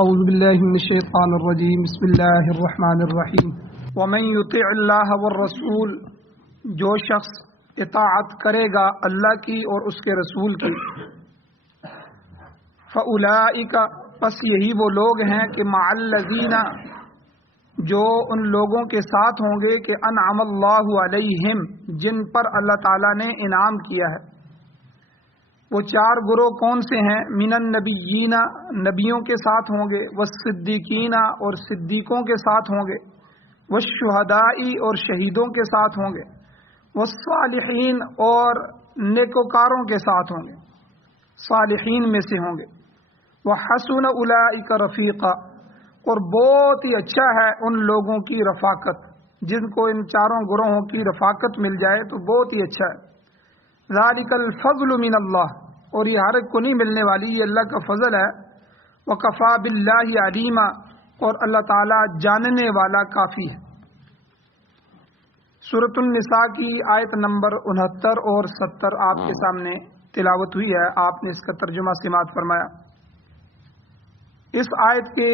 اعوذ باللہ من الشیطان الرجیم بسم اللہ الرحمن الرحیم ومن یطع اللہ والرسول، جو شخص اطاعت کرے گا اللہ کی اور اس کے رسول کی، فاولئک، پس یہی وہ لوگ ہیں کہ مع الذین، جو ان لوگوں کے ساتھ ہوں گے کہ انعم اللہ علیہم، جن پر اللہ تعالیٰ نے انعام کیا ہے۔ وہ چار گروہ کون سے ہیں؟ من النبیین، نبیوں کے ساتھ ہوں گے، والصدیقین، اور صدیقوں کے ساتھ ہوں گے، والشہداء، اور شہیدوں کے ساتھ ہوں گے، والصالحین، اور نیکوکاروں کے ساتھ ہوں گے، صالحین میں سے ہوں گے، وحسن اولئک رفیقا، اور بہت ہی اچھا ہے ان لوگوں کی رفاقت، جن کو ان چاروں گروہوں کی رفاقت مل جائے تو بہت ہی اچھا ہے۔ ذالک الفضل من اللہ، اور یہ ہر ایک کو نہیں ملنے والی، یہ اللہ کا فضل ہے۔ وکفا باللہ علیما، اور اللہ تعالی جاننے والا کافی ہے۔ سورۃ النساء کی آیت نمبر 69 اور 70 آپ کے سامنے تلاوت ہوئی ہے، آپ نے اس کا ترجمہ سماعت فرمایا۔ اس آیت کے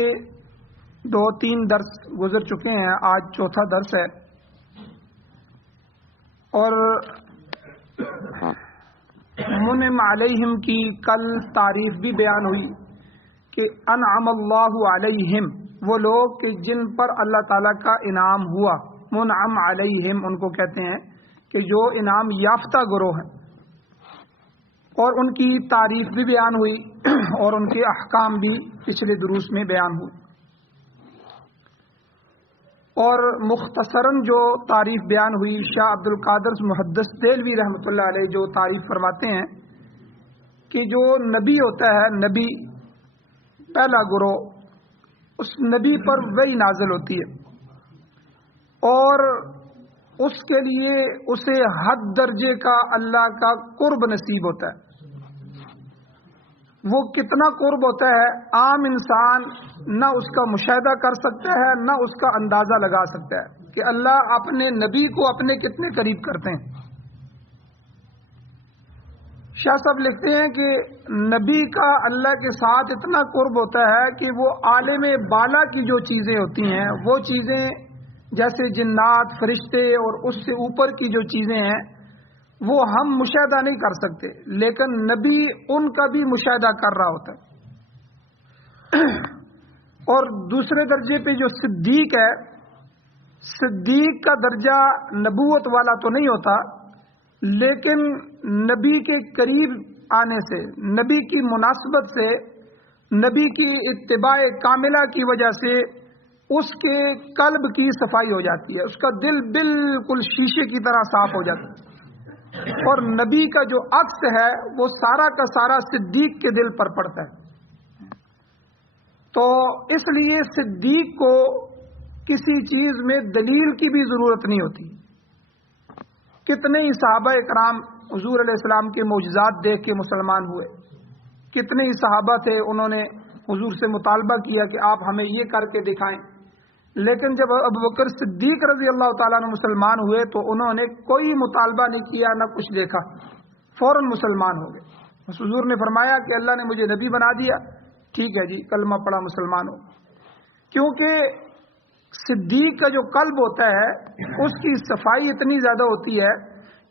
2-3 درس گزر چکے ہیں، آج چوتھا درس ہے، اور منعم علیہم کی کل تعریف بھی بیان ہوئی کہ انعم اللہ علیہم، وہ لوگ کہ جن پر اللہ تعالیٰ کا انعام ہوا، منعم علیہم ان کو کہتے ہیں کہ جو انعام یافتہ گروہ ہیں، اور ان کی تعریف بھی بیان ہوئی اور ان کے احکام بھی پچھلے دروس میں بیان ہوئے۔ اور مختصراً جو تعریف بیان ہوئی، شاہ عبد القادر محدث دہلوی رحمۃ اللہ علیہ جو تعریف فرماتے ہیں کہ جو نبی ہوتا ہے، نبی پہلا گروہ، اس نبی پر وحی نازل ہوتی ہے، اور اس کے لیے اسے حد درجے کا اللہ کا قرب نصیب ہوتا ہے۔ وہ کتنا قرب ہوتا ہے، عام انسان نہ اس کا مشاہدہ کر سکتا ہے، نہ اس کا اندازہ لگا سکتا ہے کہ اللہ اپنے نبی کو اپنے کتنے قریب کرتے ہیں۔ شاہ صاحب لکھتے ہیں کہ نبی کا اللہ کے ساتھ اتنا قرب ہوتا ہے کہ وہ عالم بالا کی جو چیزیں ہوتی ہیں، وہ چیزیں جیسے جنات، فرشتے اور اس سے اوپر کی جو چیزیں ہیں، وہ ہم مشاہدہ نہیں کر سکتے، لیکن نبی ان کا بھی مشاہدہ کر رہا ہوتا ہے۔ اور دوسرے درجے پہ جو صدیق ہے، صدیق کا درجہ نبوت والا تو نہیں ہوتا، لیکن نبی کے قریب آنے سے، نبی کی مناسبت سے، نبی کی اتباع کاملہ کی وجہ سے اس کے قلب کی صفائی ہو جاتی ہے، اس کا دل بالکل شیشے کی طرح صاف ہو جاتا ہے، اور نبی کا جو عکس ہے وہ سارا کا سارا صدیق کے دل پر پڑتا ہے۔ تو اس لیے صدیق کو کسی چیز میں دلیل کی بھی ضرورت نہیں ہوتی۔ کتنے ہی صحابہ اکرام حضور علیہ السلام کے معجزات دیکھ کے مسلمان ہوئے، کتنے ہی صحابہ تھے، انہوں نے حضور سے مطالبہ کیا کہ آپ ہمیں یہ کر کے دکھائیں، لیکن جب ابوبکر صدیق رضی اللہ تعالیٰ عنہ مسلمان ہوئے تو انہوں نے کوئی مطالبہ نہیں کیا، نہ کچھ دیکھا، فوراً مسلمان ہو گئے۔ حضور نے فرمایا کہ اللہ نے مجھے نبی بنا دیا، ٹھیک ہے جی، کلمہ پڑھا، مسلمان ہو۔ کیونکہ صدیق کا جو قلب ہوتا ہے اس کی صفائی اتنی زیادہ ہوتی ہے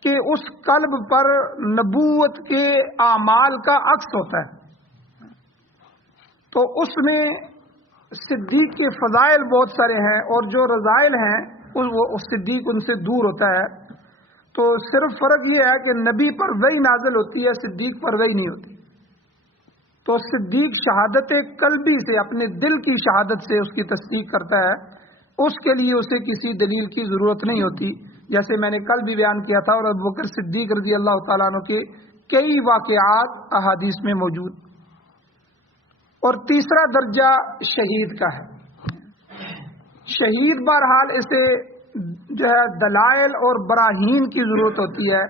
کہ اس قلب پر نبوت کے اعمال کا عکس ہوتا ہے، تو اس میں صدیق کے فضائل بہت سارے ہیں، اور جو رذائل ہیں وہ صدیق ان سے دور ہوتا ہے۔ تو صرف فرق یہ ہے کہ نبی پر وحی نازل ہوتی ہے، صدیق پر وحی نہیں ہوتی۔ تو صدیق شہادت قلبی سے، اپنے دل کی شہادت سے اس کی تصدیق کرتا ہے، اس کے لیے اسے کسی دلیل کی ضرورت نہیں ہوتی، جیسے میں نے کل بھی بیان کیا تھا، اور ابوبکر صدیق رضی اللہ تعالیٰ عنہ کے کئی واقعات احادیث میں موجود۔ اور تیسرا درجہ شہید کا ہے۔ شہید بہرحال اسے جو ہے دلائل اور براہین کی ضرورت ہوتی ہے،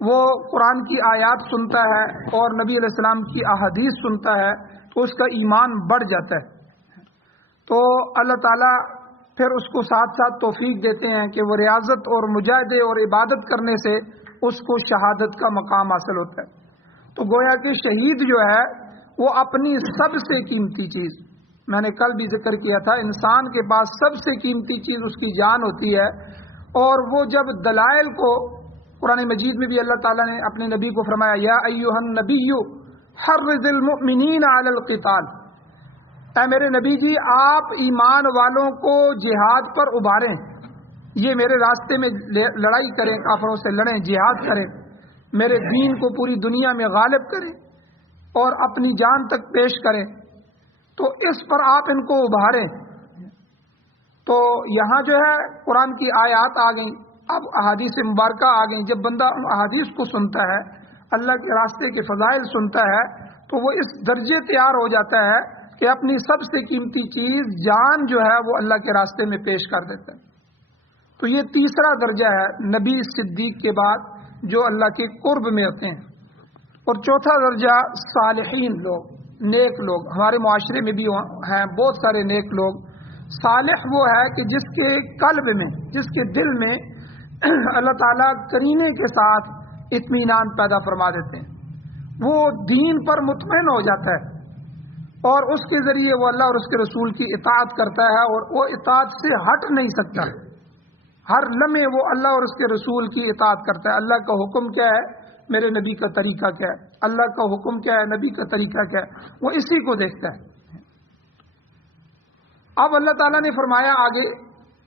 وہ قرآن کی آیات سنتا ہے اور نبی علیہ السلام کی احادیث سنتا ہے تو اس کا ایمان بڑھ جاتا ہے، تو اللہ تعالیٰ پھر اس کو ساتھ ساتھ توفیق دیتے ہیں کہ وہ ریاضت اور مجاہدے اور عبادت کرنے سے اس کو شہادت کا مقام حاصل ہوتا ہے۔ تو گویا کہ شہید جو ہے وہ اپنی سب سے قیمتی چیز، میں نے کل بھی ذکر کیا تھا، انسان کے پاس سب سے قیمتی چیز اس کی جان ہوتی ہے، اور وہ جب دلائل کو، قرآن مجید میں بھی اللہ تعالیٰ نے اپنے نبی کو فرمایا یا ایھا النبی حرض المؤمنین علی القتال، اے میرے نبی جی آپ ایمان والوں کو جہاد پر ابھاریں، یہ میرے راستے میں لڑائی کریں، کافروں سے لڑیں، جہاد کریں، میرے دین کو پوری دنیا میں غالب کریں اور اپنی جان تک پیش کریں، تو اس پر آپ ان کو ابھاریں۔ تو یہاں جو ہے قرآن کی آیات آ گئیں، اب احادیث مبارکہ آ گئیں۔ جب بندہ احادیث کو سنتا ہے، اللہ کے راستے کے فضائل سنتا ہے، تو وہ اس درجے تیار ہو جاتا ہے کہ اپنی سب سے قیمتی چیز جان جو ہے وہ اللہ کے راستے میں پیش کر دیتا ہے۔ تو یہ تیسرا درجہ ہے نبی صدیق کے بعد جو اللہ کے قرب میں ہوتے ہیں۔ اور چوتھا درجہ صالحین لوگ، نیک لوگ، ہمارے معاشرے میں بھی ہیں بہت سارے نیک لوگ۔ صالح وہ ہے کہ جس کے قلب میں، جس کے دل میں اللہ تعالیٰ کرینے کے ساتھ اطمینان پیدا فرما دیتے ہیں، وہ دین پر مطمئن ہو جاتا ہے اور اس کے ذریعے وہ اللہ اور اس کے رسول کی اطاعت کرتا ہے، اور وہ اطاعت سے ہٹ نہیں سکتا، ہر لمحے وہ اللہ اور اس کے رسول کی اطاعت کرتا ہے۔ اللہ کا حکم کیا ہے، میرے نبی کا طریقہ کیا ہے، اللہ کا حکم کیا ہے، نبی کا طریقہ کیا ہے، وہ اسی کو دیکھتا ہے۔ اب اللہ تعالیٰ نے فرمایا آگے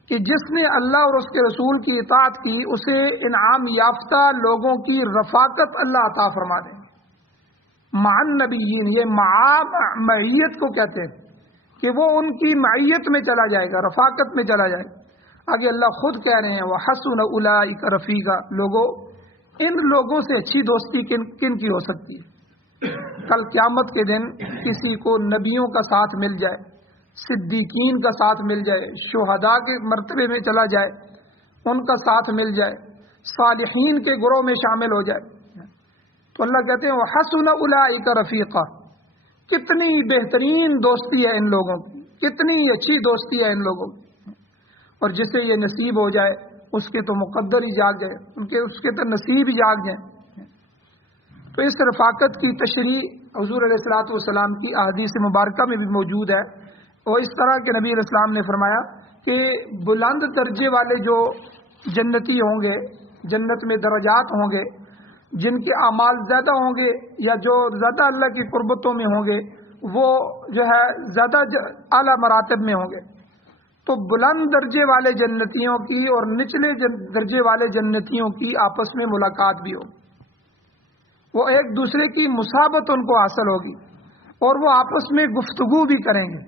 کہ جس نے اللہ اور اس کے رسول کی اطاعت کی اسے انعام یافتہ لوگوں کی رفاقت اللہ عطا فرما دے۔ مع النبیین، یہ معیت کو کہتے ہیں کہ وہ ان کی معیت میں چلا جائے گا، رفاقت میں چلا جائے گا۔ آگے اللہ خود کہہ رہے ہیں وَحَسُنَ أُولَٰئِكَ رَفِیقًا، لوگوں ان لوگوں سے اچھی دوستی کن کی ہو سکتی ہے؟ کل قیامت کے دن کسی کو نبیوں کا ساتھ مل جائے، صدیقین کا ساتھ مل جائے، شہداء کے مرتبے میں چلا جائے، ان کا ساتھ مل جائے، صالحین کے گروہ میں شامل ہو جائے، تو اللہ کہتے ہیں وَحَسُنَ أُولَٰئِكَ رَفِیقًا، کتنی بہترین دوستی ہے ان لوگوں کی، کتنی اچھی دوستی ہے ان لوگوں کی۔ اور جسے یہ نصیب ہو جائے اس کے تو مقدر ہی جاگ جائے، اس کے تو نصیب ہی جاگ جائیں۔ تو اس رفاقت کی تشریح حضور علیہ الصلوۃ والسلام کی احادیث مبارکہ میں بھی موجود ہے، اور اس طرح کے نبی علیہ السلام نے فرمایا کہ بلند درجے والے جو جنتی ہوں گے، جنت میں درجات ہوں گے، جن کے اعمال زیادہ ہوں گے یا جو زیادہ اللہ کی قربتوں میں ہوں گے، وہ جو ہے زیادہ اعلیٰ مراتب میں ہوں گے۔ تو بلند درجے والے جنتیوں کی اور نچلے درجے والے جنتیوں کی آپس میں ملاقات بھی ہوگی، وہ ایک دوسرے کی مصابت ان کو حاصل ہوگی اور وہ آپس میں گفتگو بھی کریں گے۔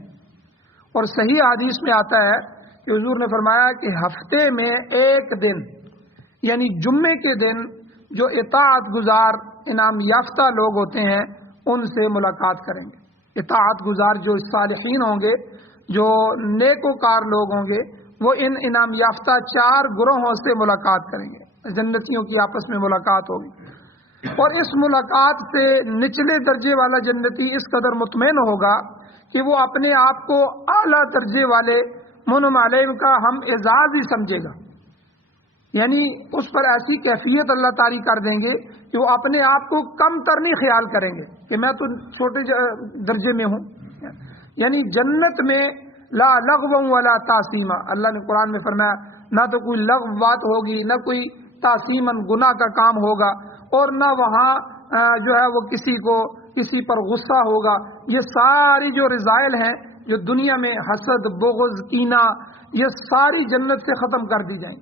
اور صحیح حدیث میں آتا ہے کہ حضور نے فرمایا کہ ہفتے میں ایک دن یعنی جمعے کے دن جو اطاعت گزار انعام یافتہ لوگ ہوتے ہیں ان سے ملاقات کریں گے۔ اطاعت گزار جو صالحین ہوں گے، جو نیکوکار لوگ ہوں گے، وہ ان انعام یافتہ 4 گروہوں سے ملاقات کریں گے، جنتیوں کی آپس میں ملاقات ہوگی۔ اور اس ملاقات سے نچلے درجے والا جنتی اس قدر مطمئن ہوگا کہ وہ اپنے آپ کو اعلیٰ درجے والے منعم علیہم کا ہم اعزاز ہی سمجھے گا، یعنی اس پر ایسی کیفیت اللہ تعالی کر دیں گے کہ وہ اپنے آپ کو کم تر نہیں خیال کریں گے کہ میں تو چھوٹے درجے میں ہوں۔ یعنی جنت میں لا لغو ولا تعصیما، اللہ نے قرآن میں فرمایا نہ تو کوئی لغو بات ہوگی، نہ کوئی تعصیماً گناہ کا کام ہوگا، اور نہ وہاں جو ہے وہ کسی پر غصہ ہوگا۔ یہ ساری جو رذائل ہیں جو دنیا میں حسد، بغض، کینہ، یہ ساری جنت سے ختم کر دی جائیں۔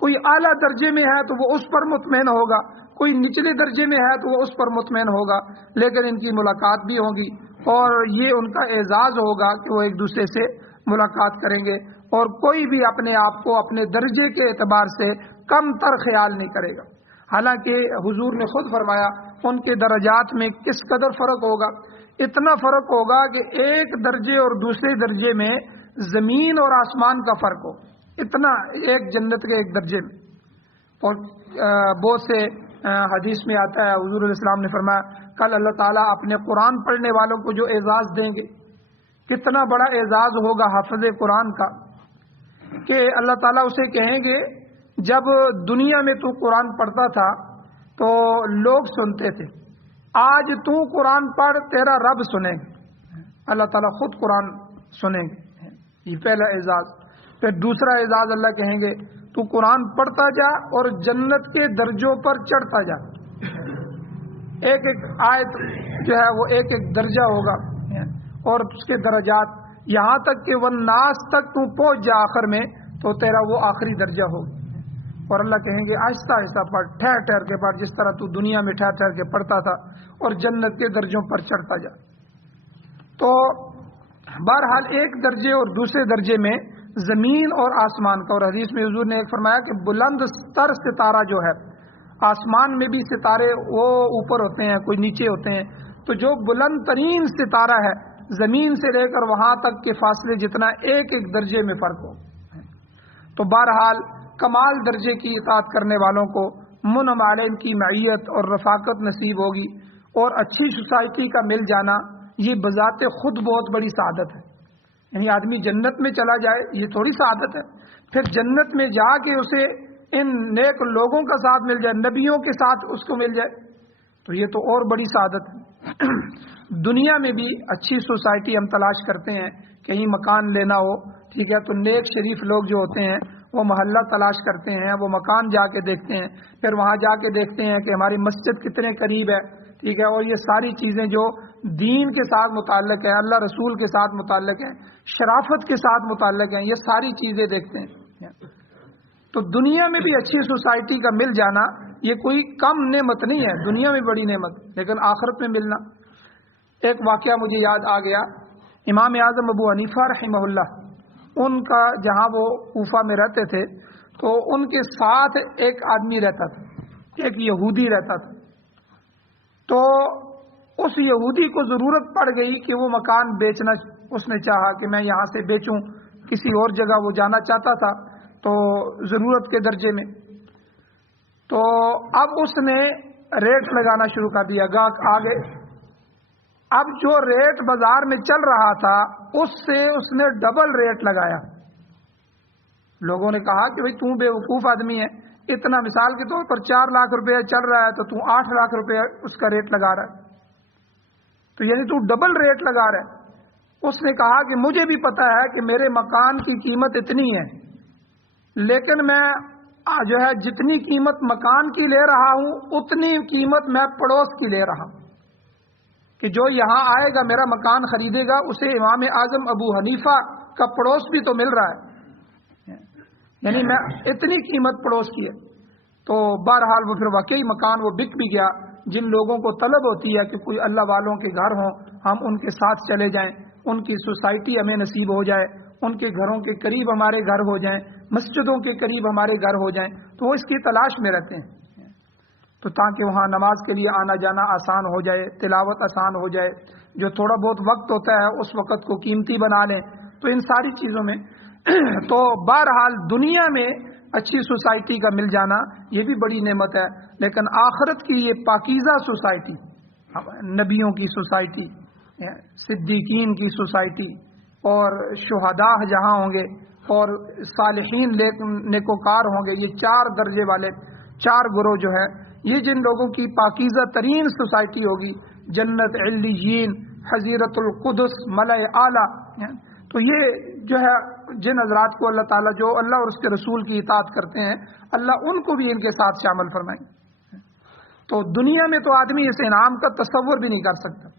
کوئی اعلیٰ درجے میں ہے تو وہ اس پر مطمئن ہوگا، کوئی نچلے درجے میں ہے تو وہ اس پر مطمئن ہوگا، لیکن ان کی ملاقات بھی ہوگی اور یہ ان کا اعزاز ہوگا کہ وہ ایک دوسرے سے ملاقات کریں گے، اور کوئی بھی اپنے آپ کو اپنے درجے کے اعتبار سے کم تر خیال نہیں کرے گا۔ حالانکہ حضور نے خود فرمایا ان کے درجات میں کس قدر فرق ہوگا، اتنا فرق ہوگا کہ ایک درجے اور دوسرے درجے میں زمین اور آسمان کا فرق ہو، اتنا ایک جنت کے ایک درجے میں۔ اور بہت سے حدیث میں آتا ہے حضور علیہ السلام نے فرمایا کل اللہ تعالیٰ اپنے قرآن پڑھنے والوں کو جو اعزاز دیں گے، کتنا بڑا اعزاز ہوگا حافظ قرآن کا، کہ اللہ تعالیٰ اسے کہیں گے جب دنیا میں تو قرآن پڑھتا تھا تو لوگ سنتے تھے، آج تو قرآن پڑھ تیرا رب سنے۔ اللہ تعالیٰ خود قرآن سنیں گے، یہ پہلا اعزاز۔ پھر دوسرا اعزاز اللہ کہیں گے تو قرآن پڑھتا جا اور جنت کے درجوں پر چڑھتا جا، ایک ایک آیت جو ہے وہ ایک ایک درجہ ہوگا اور اس کے درجات یہاں تک کہ والناس تک تو پہنچ جا آخر میں تو تیرا وہ آخری درجہ ہوگا۔ اور اللہ کہیں گے آہستہ آہستہ پڑھ، ٹھہر ٹھہر کے پڑھ، جس طرح تو دنیا میں ٹھہر ٹھہر کے پڑھتا تھا، اور جنت کے درجوں پر چڑھتا جا۔ تو بہرحال ایک درجے اور دوسرے درجے میں زمین اور آسمان کا، اور حدیث میں حضور نے ایک فرمایا کہ بلند تر ستارہ جو ہے، آسمان میں بھی ستارے وہ اوپر ہوتے ہیں، کوئی نیچے ہوتے ہیں، تو جو بلند ترین ستارہ ہے زمین سے لے کر وہاں تک کے فاصلے جتنا ایک ایک درجے میں فرق ہو۔ تو بہرحال کمال درجے کی اطاعت کرنے والوں کو منعم علیہم کی معیت اور رفاقت نصیب ہوگی، اور اچھی سوسائٹی کا مل جانا یہ بذات خود بہت بڑی سعادت ہے۔ یعنی آدمی جنت میں چلا جائے یہ تھوڑی سعادت ہے، پھر جنت میں جا کے اسے ان نیک لوگوں کا ساتھ مل جائے، نبیوں کے ساتھ اس کو مل جائے، تو یہ تو اور بڑی سعادت ہے۔ دنیا میں بھی اچھی سوسائٹی ہم تلاش کرتے ہیں، کہیں مکان لینا ہو، ٹھیک ہے، تو نیک شریف لوگ جو ہوتے ہیں وہ محلہ تلاش کرتے ہیں، وہ مکان جا کے دیکھتے ہیں، پھر وہاں جا کے دیکھتے ہیں کہ ہماری مسجد کتنے قریب ہے، ٹھیک ہے، اور یہ ساری چیزیں جو دین کے ساتھ متعلق ہیں، اللہ رسول کے ساتھ متعلق ہیں، شرافت کے ساتھ متعلق ہیں، یہ ساری چیزیں دیکھتے ہیں۔ تو دنیا میں بھی اچھی سوسائٹی کا مل جانا یہ کوئی کم نعمت نہیں ہے، دنیا میں بڑی نعمت، لیکن آخرت میں ملنا۔ ایک واقعہ مجھے یاد آ گیا، امام اعظم ابو حنیفہ رحمہ اللہ، ان کا جہاں وہ کوفہ میں رہتے تھے تو ان کے ساتھ ایک آدمی رہتا تھا، ایک یہودی رہتا تھا۔ تو اس یہودی کو ضرورت پڑ گئی کہ وہ مکان بیچنا، اس نے چاہا کہ میں یہاں سے بیچوں، کسی اور جگہ وہ جانا چاہتا تھا تو ضرورت کے درجے میں، تو اب اس نے ریٹ لگانا شروع کر دیا، گاہک آگے، اب جو ریٹ بازار میں چل رہا تھا اس سے اس نے ڈبل ریٹ لگایا۔ لوگوں نے کہا کہ بھئی تو بے وقوف آدمی ہے، اتنا مثال کے طور پر 4 لاکھ روپے چل رہا ہے تو تو 8 لاکھ روپے اس کا ریٹ لگا رہا ہے، تو یعنی تو ڈبل ریٹ لگا رہا ہے۔ اس نے کہا کہ مجھے بھی پتا ہے کہ میرے مکان کی قیمت اتنی ہے، لیکن میں جو ہے جتنی قیمت مکان کی لے رہا ہوں اتنی قیمت میں پڑوس کی لے رہا ہوں، کہ جو یہاں آئے گا میرا مکان خریدے گا اسے امام اعظم ابو حنیفہ کا پڑوس بھی تو مل رہا ہے، یعنی میں اتنی قیمت پڑوس کی ہے۔ تو بہرحال وہ پھر واقعی مکان وہ بک بھی گیا۔ جن لوگوں کو طلب ہوتی ہے کہ کوئی اللہ والوں کے گھر ہوں، ہم ان کے ساتھ چلے جائیں، ان کی سوسائٹی ہمیں نصیب ہو جائے، ان کے گھروں کے قریب ہمارے گھر ہو جائیں، مسجدوں کے قریب ہمارے گھر ہو جائیں، تو وہ اس کی تلاش میں رہتے ہیں، تو تاکہ وہاں نماز کے لیے آنا جانا آسان ہو جائے، تلاوت آسان ہو جائے، جو تھوڑا بہت وقت ہوتا ہے اس وقت کو قیمتی بنا لیں، تو ان ساری چیزوں میں تو بہرحال دنیا میں اچھی سوسائٹی کا مل جانا یہ بھی بڑی نعمت ہے، لیکن آخرت کی یہ پاکیزہ سوسائٹی، نبیوں کی سوسائٹی، صدیقین کی سوسائٹی، اور شہداء جہاں ہوں گے اور صالحین نیکوکار ہوں گے، یہ 4 درجے والے 4 گروہ جو ہے، یہ جن لوگوں کی پاکیزہ ترین سوسائٹی ہوگی، جنت، علیین، حضیرت القدس، ملأ اعلی، تو یہ جو ہے جن حضرات کو اللہ تعالیٰ جو اللہ اور اس کے رسول کی اطاعت کرتے ہیں، اللہ ان کو بھی ان کے ساتھ شامل فرمائیں۔ تو دنیا میں تو آدمی اس انعام کا تصور بھی نہیں کر سکتا،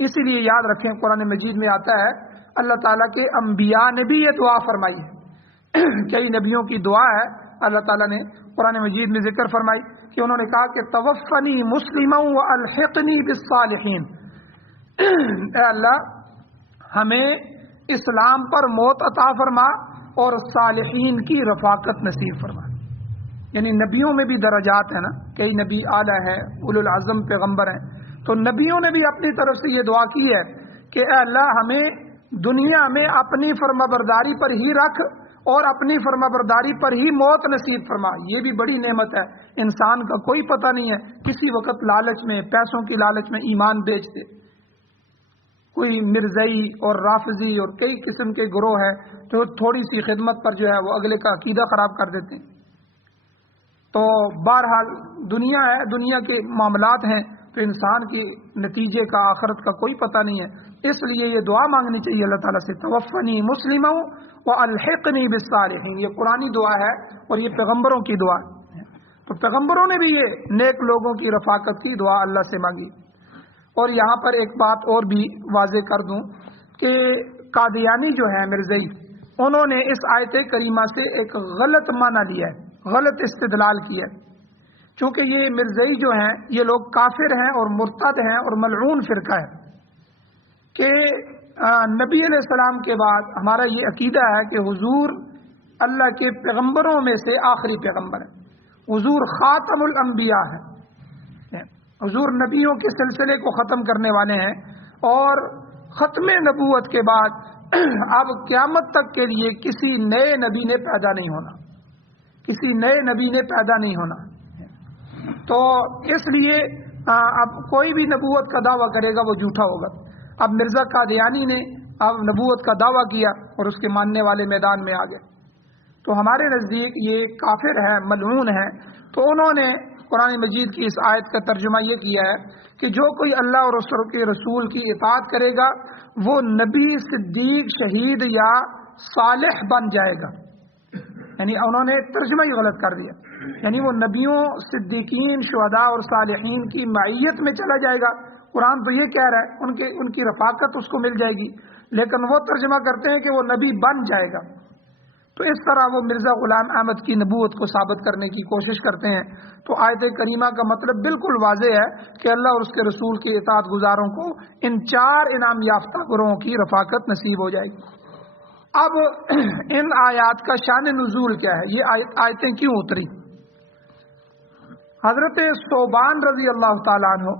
اسی لیے یاد رکھیں قرآن مجید میں آتا ہے اللہ تعالیٰ کے انبیاء نے بھی یہ دعا فرمائی ہے، کئی نبیوں کی دعا ہے اللہ تعالیٰ نے قرآن مجید میں ذکر فرمائی کہ انہوں نے کہا کہ توفنی مسلما والحقنی بالصالحین، اے اللہ ہمیں اسلام پر موت عطا فرما اور صالحین کی رفاقت نصیب فرما۔ یعنی نبیوں میں بھی درجات ہیں نا، کئی نبی اعلیٰ ہیں، اولو العزم پیغمبر ہیں، تو نبیوں نے بھی اپنی طرف سے یہ دعا کی ہے کہ اے اللہ ہمیں دنیا میں اپنی فرمانبرداری پر ہی رکھ اور اپنی فرمانبرداری پر ہی موت نصیب فرما۔ یہ بھی بڑی نعمت ہے، انسان کا کوئی پتہ نہیں ہے، کسی وقت لالچ میں، پیسوں کی لالچ میں ایمان بیچ دے، کوئی مرزئی اور رافضی اور کئی قسم کے گروہ ہیں جو تھوڑی سی خدمت پر جو ہے وہ اگلے کا عقیدہ خراب کر دیتے ہیں۔ تو بہرحال دنیا ہے، دنیا کے معاملات ہیں، تو انسان کی نتیجے کا آخرت کا کوئی پتہ نہیں ہے. اس لیے یہ دعا مانگنی چاہیے اللہ تعالیٰ سے، توفنی مسلما والحقنی بالصالحین. یہ قرآنی دعا ہے اور یہ پیغمبروں کی دعا ہے. تو پیغمبروں نے بھی یہ نیک لوگوں کی رفاقت کی دعا اللہ سے مانگی. اور یہاں پر ایک بات اور بھی واضح کر دوں کہ قادیانی جو ہے مرزائی، انہوں نے اس آیت کریمہ سے ایک غلط معنی لیا ہے، غلط استدلال کیا ہے. چونکہ یہ مرزائی جو ہیں یہ لوگ کافر ہیں اور مرتد ہیں اور ملعون فرقہ ہے کہ نبی علیہ السلام کے بعد ہمارا یہ عقیدہ ہے کہ حضور اللہ کے پیغمبروں میں سے آخری پیغمبر ہے. حضور خاتم الانبیاء ہے، حضور نبیوں کے سلسلے کو ختم کرنے والے ہیں. اور ختم نبوت کے بعد اب قیامت تک کے لیے کسی نئے نبی نے پیدا نہیں ہونا، کسی نئے نبی نے پیدا نہیں ہونا. تو اس لیے اب کوئی بھی نبوت کا دعویٰ کرے گا وہ جھوٹا ہوگا. اب مرزا قادیانی نے اب نبوت کا دعویٰ کیا اور اس کے ماننے والے میدان میں آ گئے. تو ہمارے نزدیک یہ کافر ہے، ملعون ہے. تو انہوں نے قرآن مجید کی اس آیت کا ترجمہ یہ کیا ہے کہ جو کوئی اللہ اور اس کے رسول کی اطاعت کرے گا وہ نبی، صدیق، شہید یا صالح بن جائے گا. یعنی انہوں نے ترجمہ ہی غلط کر دیا، یعنی وہ نبیوں، صدیقین، شہداء اور صالحین کی معیت میں چلا جائے گا. قرآن تو یہ کہہ رہا ہے ان کی رفاقت اس کو مل جائے گی، لیکن وہ ترجمہ کرتے ہیں کہ وہ نبی بن جائے گا. تو اس طرح وہ مرزا غلام احمد کی نبوت کو ثابت کرنے کی کوشش کرتے ہیں. تو آیت کریمہ کا مطلب بالکل واضح ہے کہ اللہ اور اس کے رسول کے اطاعت گزاروں کو ان 4 انعام یافتہ گروہوں کی رفاقت نصیب ہو جائے گی. اب ان آیات کا شان نزول کیا ہے، یہ آیتیں کیوں اتری؟ حضرت ثوبان رضی اللہ تعالیٰ عنہ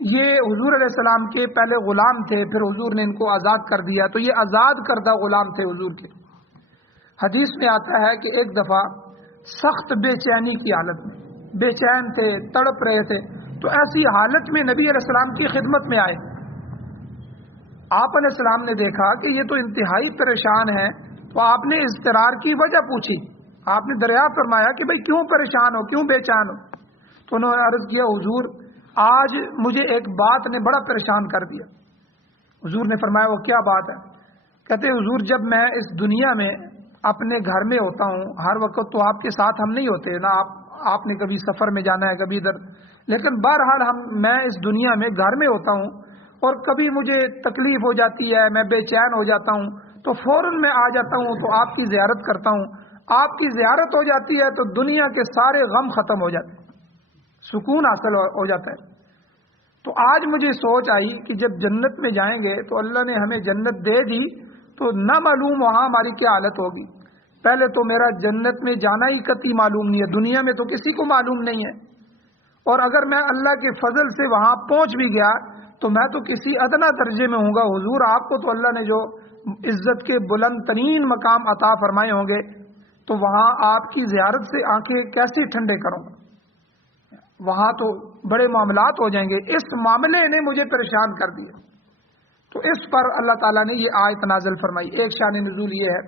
یہ حضور علیہ السلام کے پہلے غلام تھے، پھر حضور نے ان کو آزاد کر دیا. تو یہ آزاد کردہ غلام تھے حضور کے. حدیث میں آتا ہے کہ ایک دفعہ سخت بے چینی کی حالت میں بے چین تھے، تڑپ رہے تھے. تو ایسی حالت میں نبی علیہ السلام کی خدمت میں آئے. آپ علیہ السلام نے دیکھا کہ یہ تو انتہائی پریشان ہے. تو آپ نے اضطرار کی وجہ پوچھی، آپ نے دریافت فرمایا کہ بھئی کیوں پریشان ہو، کیوں بے چین ہو؟ تو انہوں نے عرض کیا حضور آج مجھے ایک بات نے بڑا پریشان کر دیا. حضور نے فرمایا وہ کیا بات ہے؟ کہتے حضور جب میں اس دنیا میں اپنے گھر میں ہوتا ہوں، ہر وقت تو آپ کے ساتھ ہم نہیں ہوتے نا، آپ نے کبھی سفر میں جانا ہے، کبھی ادھر، لیکن بہرحال میں اس دنیا میں گھر میں ہوتا ہوں اور کبھی مجھے تکلیف ہو جاتی ہے، میں بے چین ہو جاتا ہوں تو فوراً میں آ جاتا ہوں تو آپ کی زیارت کرتا ہوں. آپ کی زیارت ہو جاتی ہے تو دنیا کے سارے غم ختم ہو جاتے ہیں، سکون حاصل ہو جاتا ہے. تو آج مجھے سوچ آئی کہ جب جنت میں جائیں گے تو اللہ نے ہمیں جنت دے دی تو نہ معلوم وہاں ہماری کیا حالت ہوگی. پہلے تو میرا جنت میں جانا ہی قطعی معلوم نہیں ہے، دنیا میں تو کسی کو معلوم نہیں ہے. اور اگر میں اللہ کے فضل سے وہاں پہنچ بھی گیا تو میں تو کسی ادنا درجے میں ہوں گا. حضور آپ کو تو اللہ نے جو عزت کے بلند ترین مقام عطا فرمائے ہوں گے تو وہاں آپ کی زیارت سے آنکھیں کیسے ٹھنڈے کروں گا؟ وہاں تو بڑے معاملات ہو جائیں گے. اس معاملے نے مجھے پریشان کر دیا. تو اس پر اللہ تعالیٰ نے یہ آیت نازل فرمائی. ایک شان نزول یہ ہے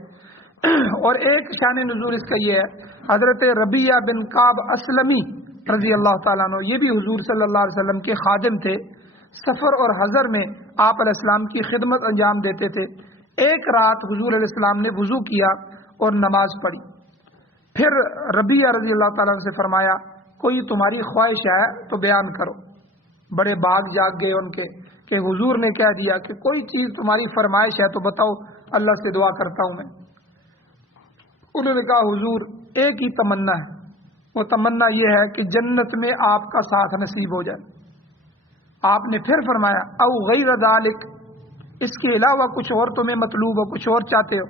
اور ایک شان نزول اس کا یہ ہے حضرت ربیعہ بن کعب اسلمی رضی اللہ تعالیٰ عنہ، یہ بھی حضور صلی اللہ علیہ وسلم کے خادم تھے. سفر اور حضر میں آپ علیہ السلام کی خدمت انجام دیتے تھے. ایک رات حضور علیہ السلام نے وضو کیا اور نماز پڑھی. پھر ربیعہ رضی اللہ تعالیٰ عنہ سے فرمایا کوئی تمہاری خواہش ہے تو بیان کرو. بڑے باغ جاگ گئے ان کے کہ حضور نے کہہ دیا کہ کوئی چیز تمہاری فرمائش ہے تو بتاؤ، اللہ سے دعا کرتا ہوں میں. انہوں نے کہا حضور ایک ہی تمنا ہے، وہ تمنا یہ ہے کہ جنت میں آپ کا ساتھ نصیب ہو جائے. آپ نے پھر فرمایا او غیر ذالک، اس کے علاوہ کچھ اور تمہیں مطلوب ہو، کچھ اور چاہتے ہو؟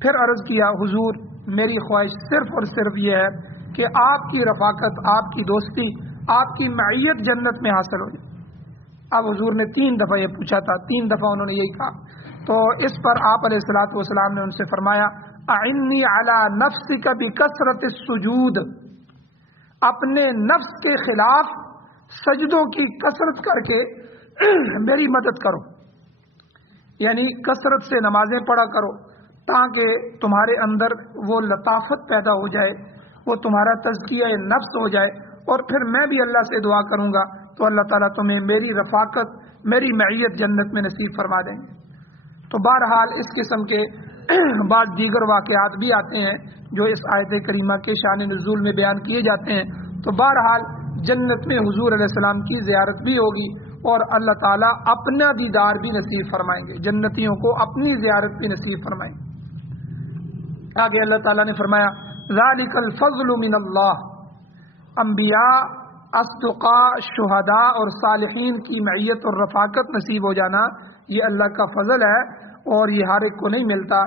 پھر عرض کیا حضور میری خواہش صرف اور صرف یہ ہے کہ آپ کی رفاقت، آپ کی دوستی، آپ کی معیت جنت میں حاصل ہو جائے. اب حضور نے 3 دفعہ یہ پوچھا تھا، 3 دفعہ انہوں نے یہی کہا. تو اس پر آپ علیہ الصلوۃ والسلام نے ان سے فرمایا اعنی علی نفسک بکثرت السجود، اپنے نفس کے خلاف سجدوں کی کثرت کر کے میری مدد کرو. یعنی کثرت سے نمازیں پڑھا کرو تاکہ تمہارے اندر وہ لطافت پیدا ہو جائے، وہ تمہارا تزکیہ نفس ہو جائے اور پھر میں بھی اللہ سے دعا کروں گا تو اللہ تعالیٰ تمہیں میری رفاقت، میری معیت جنت میں نصیب فرما دیں گے۔ تو بہرحال اس قسم کے بعض دیگر واقعات بھی آتے ہیں جو اس آیت کریمہ کے شان نزول میں بیان کیے جاتے ہیں۔ تو بہرحال جنت میں حضور علیہ السلام کی زیارت بھی ہوگی اور اللہ تعالیٰ اپنا دیدار بھی نصیب فرمائیں گے، جنتیوں کو اپنی زیارت بھی نصیب فرمائیں گے۔ آگے اللہ تعالیٰ نے فرمایا ذالک الفضل من اللہ، انبیاء، اصدقاء، شہداء اور صالحین کی معیت اور رفاقت نصیب ہو جانا یہ اللہ کا فضل ہے، اور یہ ہر ایک کو نہیں ملتا،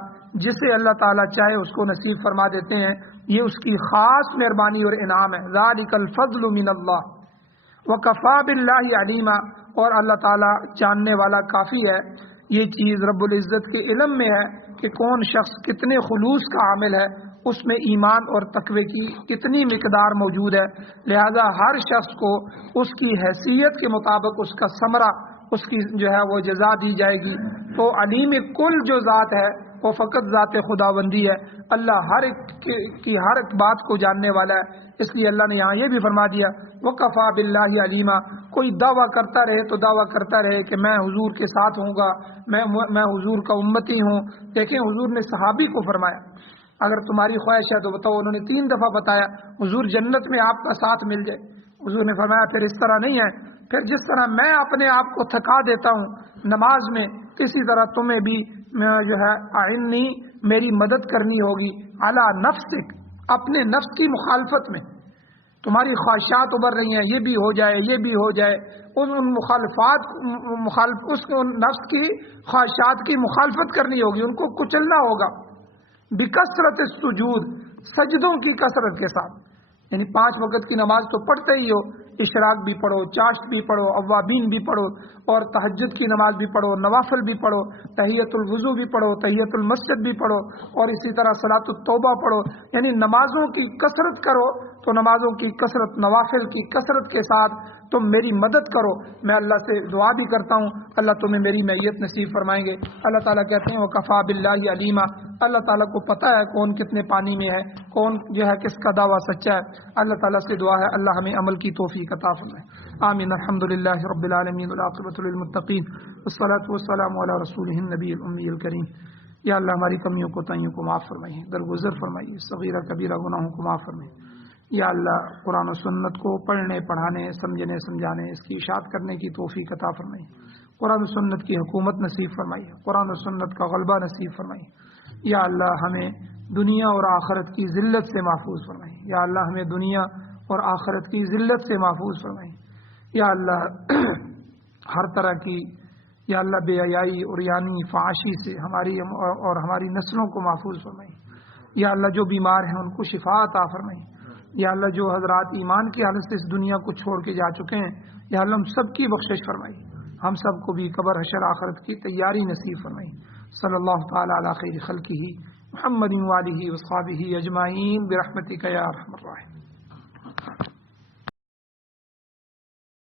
جسے اللہ تعالیٰ چاہے اس کو نصیب فرما دیتے ہیں، یہ اس کی خاص مہربانی اور انعام ہے۔ ذالک الفضل من اللہ وکفی باللہ علیما، اور اللہ تعالیٰ جاننے والا کافی ہے۔ یہ چیز رب العزت کے علم میں ہے کہ کون شخص کتنے خلوص کا عامل ہے، اس میں ایمان اور تقوی کی کتنی مقدار موجود ہے، لہذا ہر شخص کو اس کی حیثیت کے مطابق اس کا ثمرہ، اس کی جو ہے وہ جزا دی جائے گی۔ تو علیم کل جو ذات ہے وہ فقط ذات خداوندی ہے، اللہ ہر ایک کی ہر ایک بات کو جاننے والا ہے، اس لیے اللہ نے یہاں یہ بھی فرما دیا وکفی باللہ علیما۔ کوئی دعویٰ کرتا رہے تو دعویٰ کرتا رہے کہ میں حضور کے ساتھ ہوں گا، میں حضور کا امتی ہوں۔ دیکھیں حضور نے صحابی کو فرمایا اگر تمہاری خواہش ہے تو بتاؤ، انہوں نے 3 دفعہ بتایا حضور جنت میں آپ کا ساتھ مل جائے۔ حضور نے فرمایا پھر اس طرح نہیں ہے، پھر جس طرح میں اپنے آپ کو تھکا دیتا ہوں نماز میں، اسی طرح تمہیں بھی جو ہے اعنی، میری مدد کرنی ہوگی، علی نفسک، اپنے نفس کی مخالفت میں، تمہاری خواہشات ابھر رہی ہیں، یہ بھی ہو جائے، یہ بھی ہو جائے، ان مخالفات اس نفس کی خواہشات کی مخالفت کرنی ہوگی، ان کو کچلنا ہوگا۔ بکثرت السجود، سجدوں کی کثرت کے ساتھ، یعنی 5 وقت کی نماز تو پڑھتے ہی ہو، اشراق بھی پڑھو، چاشت بھی پڑھو، اوابین بھی پڑھو، اور تہجد کی نماز بھی پڑھو، نوافل بھی پڑھو، تحیۃ الوضو بھی پڑھو، تحیۃ المسجد بھی پڑھو، اور اسی طرح صلاۃ التوبہ پڑھو، یعنی نمازوں کی کثرت کرو۔ تو نمازوں کی کثرت، نوافل کی کثرت کے ساتھ تم میری مدد کرو۔ میں اللہ سے دعا بھی کرتا ہوں اللہ تمہیں میری معیت نصیب فرمائیں گے۔ اللہ تعالیٰ کہتے ہیں وکفی باللہ علیما، اللہ تعالیٰ کو پتہ ہے کون کتنے پانی میں ہے، کون جو ہے کس کا دعویٰ سچا ہے۔ اللہ تعالیٰ سے دعا ہے اللہ ہمیں عمل کی توفیق عطا فرمائے۔ آمین۔ الحمدللہ رب العالمین والعاقبۃ للمتقین والصلاۃ والسلام علی رسولہ النبی الامی الکریم۔ یا اللہ ہماری کمیوں کوتاہیوں کو معاف فرمائیے، درگزر فرمائیے، صغیرہ کبیرہ گناہوں کو معاف فرمائیے۔ یا اللہ قرآن و سنت کو پڑھنے، پڑھانے، سمجھنے، سمجھانے، اس کی اشاعت کرنے کی توفیق عطا فرمائیے۔ قرآن و سنت کی حکومت نصیب فرمائیے، قرآن و سنت کا غلبہ نصیب فرمائیے۔ یا اللہ ہمیں دنیا اور آخرت کی ذلت سے محفوظ فرمائیے، یا اللہ ہمیں دنیا اور آخرت کی ذلت سے محفوظ فرمائیے۔ یا اللہ ہر طرح کی یا اللہ بے حیائی اور یعنی فحاشی سے ہماری اور ہماری نسلوں کو محفوظ فرمائیے۔ یا اللہ جو بیمار ہیں ان کو شفا عطا فرمائیے۔ یا اللہ جو حضرات ایمان کی حالت سے اس دنیا کو چھوڑ کے جا چکے ہیں، یا اللہ ہم سب کی بخشش فرمائیے، ہم سب کو بھی قبر حشر آخرت کی تیاری نصیب فرمائیے۔ صلی اللہ تعالی علی خیر خلقہ محمد وآلہ وصحبہ اجمعین برحمتک یا ارحم الراحمین۔